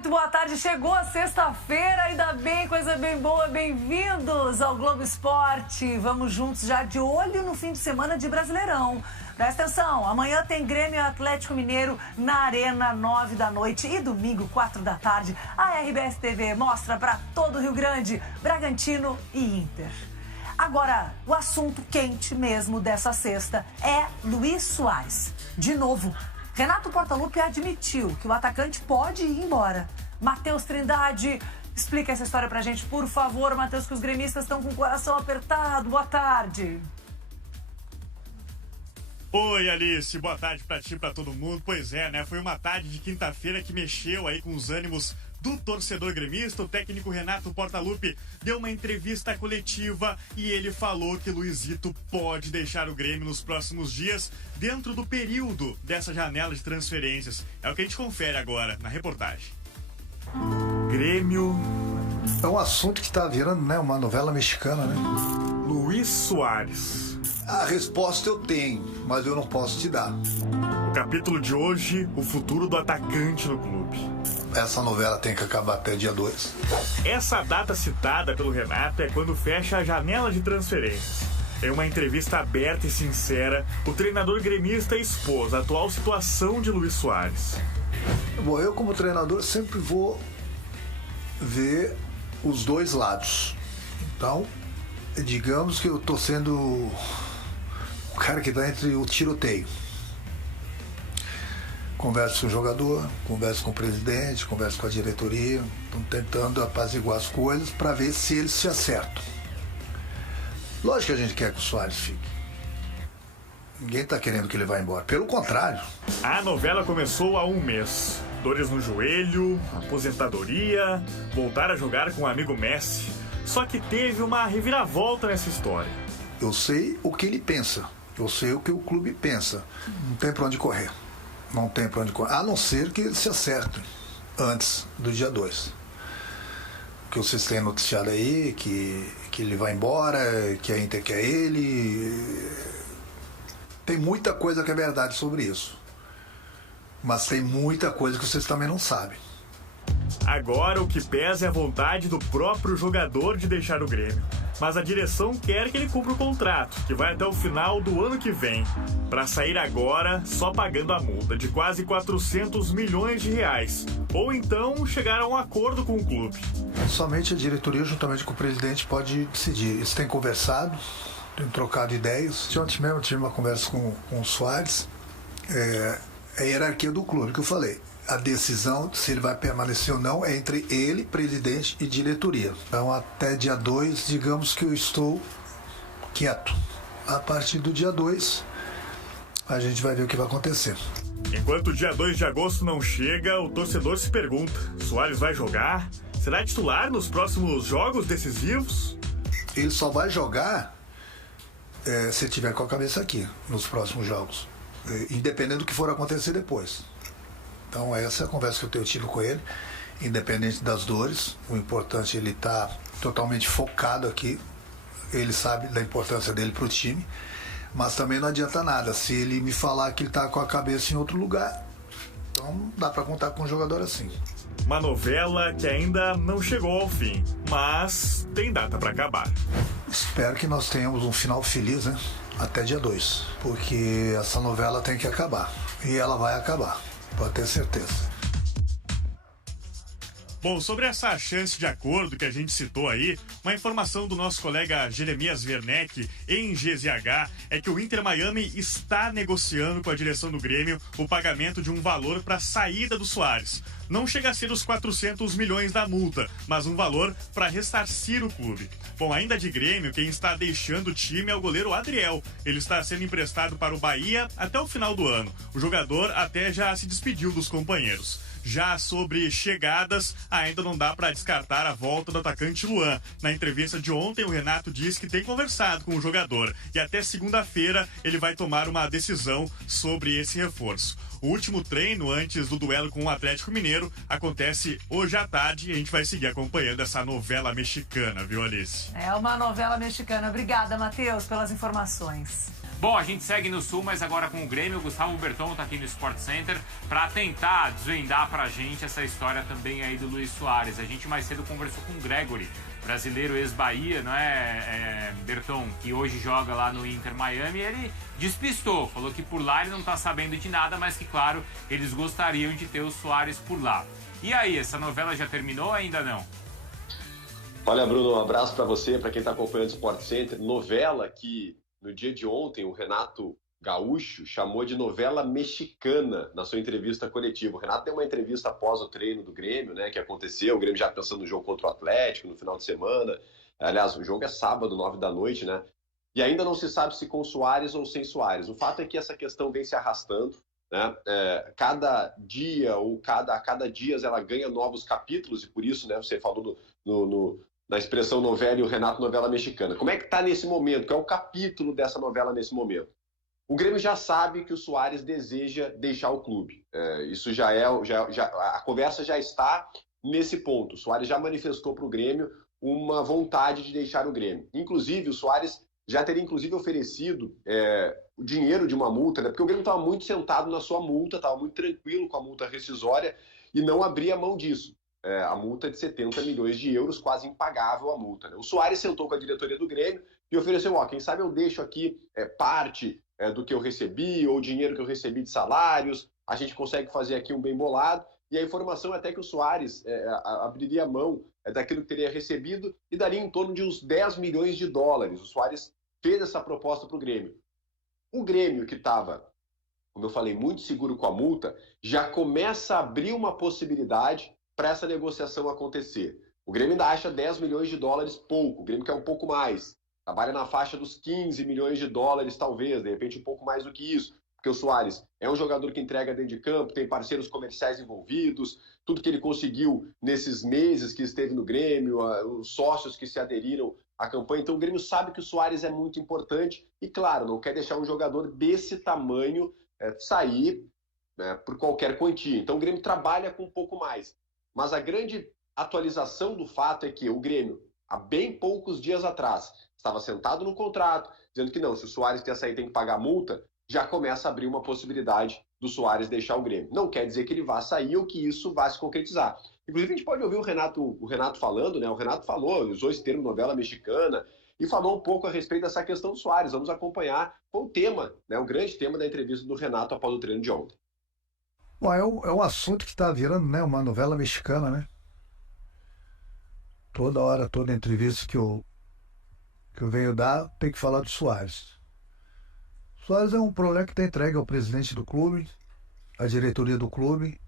Muito boa tarde, chegou a sexta-feira, ainda bem, coisa bem boa, bem-vindos ao Globo Esporte. Vamos juntos já de olho no fim de semana de Brasileirão. Presta atenção, amanhã tem Grêmio e Atlético Mineiro na Arena, 9 da noite e domingo, 4 da tarde. A RBS TV mostra para todo o Rio Grande, Bragantino e Inter. Agora, o assunto quente mesmo dessa sexta é Luis Soares. De novo, Renato Portaluppi admitiu que o atacante pode ir embora. Matheus Trindade, explica essa história pra gente, por favor, Matheus, que os gremistas estão com o coração apertado. Boa tarde. Oi, Alice, boa tarde pra ti e pra todo mundo. Pois é, né? Foi uma tarde de quinta-feira que mexeu aí com os ânimos do torcedor gremista. O técnico Renato Portaluppi deu uma entrevista coletiva e ele falou que Luizito pode deixar o Grêmio nos próximos dias, dentro do período dessa janela de transferências. É o que a gente confere agora na reportagem. Grêmio. É um assunto que está virando, né, uma novela mexicana, né? Luis Soares. A resposta eu tenho, mas eu não posso te dar. O capítulo de hoje, o futuro do atacante no clube. Essa novela tem que acabar até dia 2. Essa data citada pelo Renato é quando fecha a janela de transferências. Em uma entrevista aberta e sincera, o treinador gremista expôs a atual situação de Luis Soares. Bom, eu como treinador sempre vou ver os dois lados. Então, digamos que eu estou sendo o cara que está entre o tiroteio. Converso com o jogador, converso com o presidente, converso com a diretoria. Estamos tentando apaziguar as coisas para ver se eles se acertam. Lógico que a gente quer que o Soares fique. Ninguém está querendo que ele vá embora. Pelo contrário. A novela começou há um mês. Dores no joelho, aposentadoria, voltar a jogar com o amigo Messi. Só que teve uma reviravolta nessa história. Eu sei o que ele pensa. Eu sei o que o clube pensa. Não tem para onde correr. Não tem para onde correr. A não ser que eles se acertem antes do dia 2. Que vocês têm noticiado aí, que ele vai embora, que a Inter quer ele. Tem muita coisa que é verdade sobre isso. Mas tem muita coisa que vocês também não sabem. Agora o que pesa é a vontade do próprio jogador de deixar o Grêmio. Mas a direção quer que ele cumpra o contrato, que vai até o final do ano que vem. Para sair agora, só pagando a multa de quase 400 milhões de reais. Ou então chegar a um acordo com o clube. Somente a diretoria, juntamente com o presidente, pode decidir. Eles têm conversado, têm trocado ideias. Ontem mesmo eu tive uma conversa com o Soares. É a hierarquia do clube, que eu falei. A decisão, se ele vai permanecer ou não, é entre ele, presidente e diretoria. Então, até dia 2, digamos que eu estou quieto. A partir do dia 2, a gente vai ver o que vai acontecer. Enquanto o dia 2 de agosto não chega, o torcedor se pergunta: Soares vai jogar? Será titular nos próximos jogos decisivos? Ele só vai jogar se tiver com a cabeça aqui, nos próximos jogos. Independente do que for acontecer depois. Então essa é a conversa que eu tenho tido com ele, independente das dores. O importante é ele estar totalmente focado aqui. Ele sabe da importância dele para o time, mas também não adianta nada se ele me falar que ele está com a cabeça em outro lugar. Então não dá para contar com um jogador assim. Uma novela que ainda não chegou ao fim, mas tem data para acabar. Espero que nós tenhamos um final feliz, né? Até dia 2, porque essa novela tem que acabar e ela vai acabar. Pode ter certeza. Bom, sobre essa chance de acordo que a gente citou aí, uma informação do nosso colega Jeremias Werneck em GZH é que o Inter Miami está negociando com a direção do Grêmio o pagamento de um valor para a saída do Soares. Não chega a ser os 400 milhões da multa, mas um valor para ressarcir o clube. Bom, ainda de Grêmio, quem está deixando o time é o goleiro Adriel. Ele está sendo emprestado para o Bahia até o final do ano. O jogador até já se despediu dos companheiros. Já sobre chegadas, ainda não dá para descartar a volta do atacante Luan. Na entrevista de ontem, o Renato disse que tem conversado com o jogador e até segunda-feira ele vai tomar uma decisão sobre esse reforço. O último treino antes do duelo com o Atlético Mineiro acontece hoje à tarde e a gente vai seguir acompanhando essa novela mexicana, viu, Alice? É uma novela mexicana. Obrigada, Matheus, pelas informações. Bom, a gente segue no Sul, mas agora com o Grêmio. O Gustavo Berton tá aqui no Sport Center para tentar desvendar pra gente essa história também aí do Luis Soares. A gente mais cedo conversou com o Gregory, brasileiro ex-Bahia, não é, Berton, que hoje joga lá no Inter Miami. Ele despistou, falou que por lá ele não tá sabendo de nada, mas que, claro, eles gostariam de ter o Soares por lá. E aí, essa novela já terminou ou ainda não? Olha, Bruno, um abraço para você, para quem está acompanhando o Sport Center. Novela que, no dia de ontem, o Renato Gaúcho chamou de novela mexicana na sua entrevista coletiva. O Renato deu uma entrevista após o treino do Grêmio, né, que aconteceu. O Grêmio já pensando no jogo contra o Atlético, no final de semana. Aliás, o jogo é sábado, 9 da noite, né? E ainda não se sabe se com Soares ou sem Soares. O fato é que essa questão vem se arrastando, né? Cada dia ou cada dias ela ganha novos capítulos, e por isso, né, você falou na expressão novela e o Renato novela mexicana. Como é que está nesse momento? Qual é o capítulo dessa novela nesse momento? O Grêmio já sabe que o Soares deseja deixar o clube. Isso a conversa já está nesse ponto. O Soares já manifestou para o Grêmio uma vontade de deixar o Grêmio. Inclusive, o Soares já teria oferecido o dinheiro de uma multa, né? Porque o Grêmio estava muito sentado na sua multa, estava muito tranquilo com a multa rescisória e não abria mão disso. A multa de 70 milhões de euros, quase impagável a multa, né? O Soares sentou com a diretoria do Grêmio e ofereceu, quem sabe eu deixo aqui parte do que eu recebi, ou dinheiro que eu recebi de salários, a gente consegue fazer aqui um bem bolado, e a informação é até que o Soares abriria mão daquilo que teria recebido e daria em torno de uns 10 milhões de dólares. O Soares fez essa proposta para o Grêmio. O Grêmio, que estava, como eu falei, muito seguro com a multa, já começa a abrir uma possibilidade para essa negociação acontecer. O Grêmio ainda acha 10 milhões de dólares pouco, o Grêmio quer um pouco mais, trabalha na faixa dos 15 milhões de dólares talvez, de repente um pouco mais do que isso, porque o Soares é um jogador que entrega dentro de campo, tem parceiros comerciais envolvidos, tudo que ele conseguiu nesses meses que esteve no Grêmio, os sócios que se aderiram à campanha, então o Grêmio sabe que o Soares é muito importante e, claro, não quer deixar um jogador desse tamanho sair por qualquer quantia, então o Grêmio trabalha com um pouco mais. Mas a grande atualização do fato é que o Grêmio, há bem poucos dias atrás, estava sentado no contrato, dizendo que não, se o Soares quer sair tem que pagar multa, já começa a abrir uma possibilidade do Soares deixar o Grêmio. Não quer dizer que ele vá sair ou que isso vá se concretizar. Inclusive a gente pode ouvir o Renato falando, né? O Renato falou, usou esse termo novela mexicana, e falou um pouco a respeito dessa questão do Soares. Vamos acompanhar com o tema, né? O grande tema da entrevista do Renato após o treino de ontem. Bom, é um assunto que está virando, né, uma novela mexicana, né? Toda hora, toda entrevista que eu venho dar, tem que falar do Soares. O Soares é um problema que está entregue ao presidente do clube, à diretoria do clube.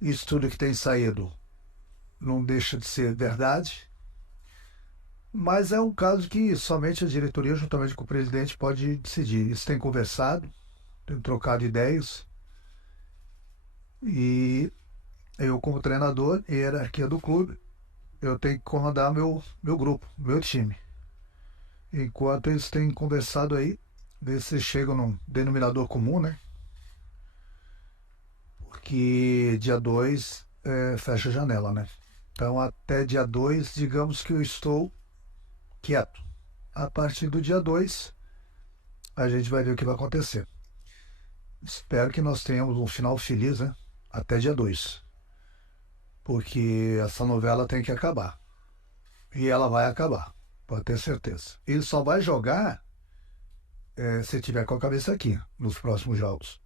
Isso tudo que tem saído não deixa de ser verdade. Mas é um caso que somente a diretoria, juntamente com o presidente, pode decidir. Isso tem conversado, tem trocado ideias. E eu, como treinador e hierarquia do clube, eu tenho que comandar meu grupo, meu time. Enquanto eles têm conversado aí, ver se chegam num denominador comum, né? Porque dia 2 fecha a janela, né? Então até dia 2, digamos que eu estou quieto. A partir do dia 2, a gente vai ver o que vai acontecer. Espero que nós tenhamos um final feliz, né? Até dia 2. Porque essa novela tem que acabar. E ela vai acabar, pode ter certeza. Ele só vai jogar se tiver com a cabeça aqui, nos próximos jogos.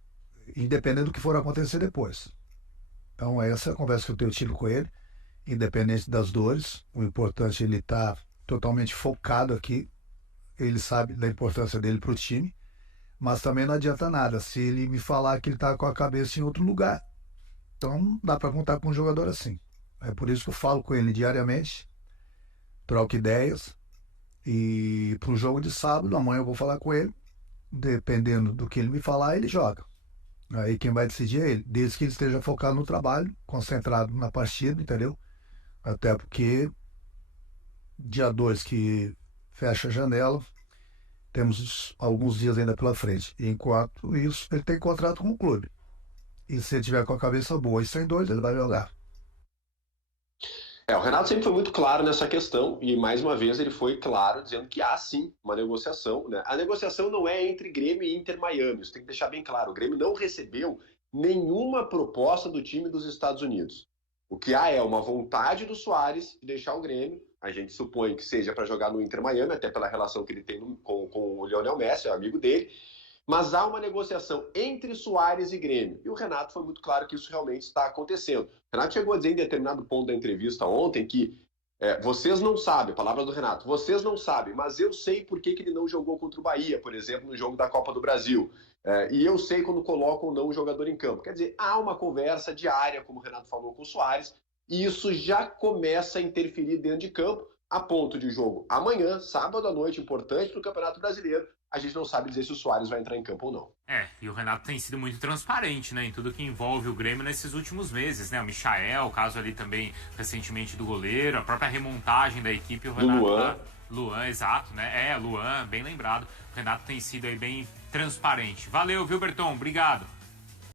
Independente do que for acontecer depois. Então essa é a conversa que eu tenho tido com ele. Independente das dores, o importante é ele estar totalmente focado aqui. Ele sabe da importância dele para o time. Mas também não adianta nada se ele me falar que ele está com a cabeça em outro lugar. Então não dá para contar com um jogador assim. É por isso que eu falo com ele diariamente, troco ideias, e para o jogo de sábado, amanhã eu vou falar com ele, dependendo do que ele me falar, ele joga. Aí quem vai decidir é ele, desde que ele esteja focado no trabalho, concentrado na partida, entendeu? Até porque dia 2 que fecha a janela, temos alguns dias ainda pela frente. E enquanto isso, ele tem contrato com o clube. E se ele tiver com a cabeça boa e sem dores, ele vai jogar. O Renato sempre foi muito claro nessa questão e, mais uma vez, ele foi claro dizendo que há, sim, uma negociação, né? A negociação não é entre Grêmio e Inter Miami, isso tem que deixar bem claro. O Grêmio não recebeu nenhuma proposta do time dos Estados Unidos. O que há é uma vontade do Soares de deixar o Grêmio. A gente supõe que seja para jogar no Inter Miami, até pela relação que ele tem com o Lionel Messi, é o amigo dele. Mas há uma negociação entre Soares e Grêmio. E o Renato foi muito claro que isso realmente está acontecendo. O Renato chegou a dizer em determinado ponto da entrevista ontem que vocês não sabem, palavra do Renato, vocês não sabem, mas eu sei por que ele não jogou contra o Bahia, por exemplo, no jogo da Copa do Brasil. E eu sei quando colocam ou não o jogador em campo. Quer dizer, há uma conversa diária, como o Renato falou, com o Soares, e isso já começa a interferir dentro de campo, a ponto de jogo amanhã, sábado à noite, importante para o Campeonato Brasileiro. A gente não sabe dizer se o Soares vai entrar em campo ou não. E o Renato tem sido muito transparente, né, em tudo que envolve o Grêmio nesses últimos meses, né? O Michael, o caso ali também recentemente do goleiro, a própria remontagem da equipe, o Renato... Luan. Luan, exato, né? Luan, bem lembrado. O Renato tem sido aí bem transparente. Valeu, viu, Berton? Obrigado.